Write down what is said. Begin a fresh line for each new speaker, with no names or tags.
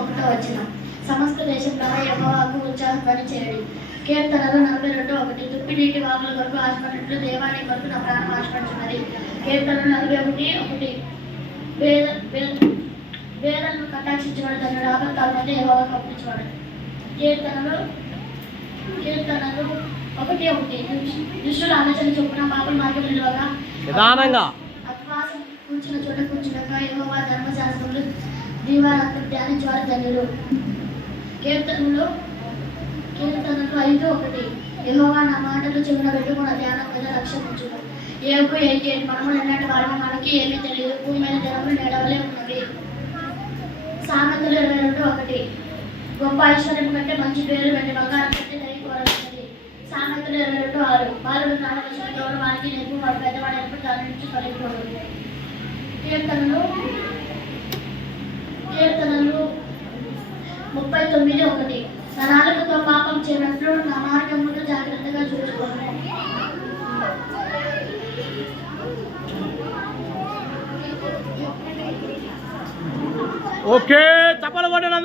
ఒకటో వచ్చిన సమస్త దేశంలో యహోవాకు ఉత్సాహధ్వని చేయడి. కీర్తనలు నలభై రెండు ఒకటి. దుప్పి నీటి వాగుల కొరకు ఆశపడినట్లు దేవాన్ని కొరకు నా ప్రాణం ఆశపడుతున్నది కీర్తనలు నలభై ఒకటి ఒకటి. వేద వేద- వేదలను కటాక్షించబడి దాని రాబట్టాల మధ్య యహోవా కప్పించబడి కీర్తనలు కీర్తనలు ఒకటి ఒకటి. దుష్- దుష్టుల ఆలోచన చొప్పున పాపల మార్గం నిలవగా.
నిదానంగా.
అపవాసం కూర్చున్న చోట కూర్చునక యెహోవా ధర్మశాస్త్రములు దీవారాత్రి ధ్యానించేవారు ధన్యులు కీర్తనలు కీర్తనలు ఐదు ఒకటి యహోవా నా మాటలు చెవిన పెట్టుకున్న ధ్యానం మీద రక్షించును. ఏపు ఏంటి మనము ఎన్నటి వారము మనకి ఏమీ తెలియదు. భూమి మీద జనములు నేడవలే ఉన్నవి. సామెతలు ఇరవై రెండు ఒకటి. గొప్ప ఐశ్వర్యం కంటే మంచి పేరు వెండి బంగారం కంటే దయ కోరలున్నది సామెతలు ఇరవై రెండు ఆరు. బాలుడు జ్ఞానవశం వారికి నేర్పు వాడు పెద్దవాడైనప్పుడు దాని నుంచి కలిగి కీర్తనలు తొమ్మిది ఒకటి. నా పాపం చేయనట్లు నా మార్గమును జాగ్రత్తగా చూసుకోండి.
ఓకే చప్పలు కొట్టండి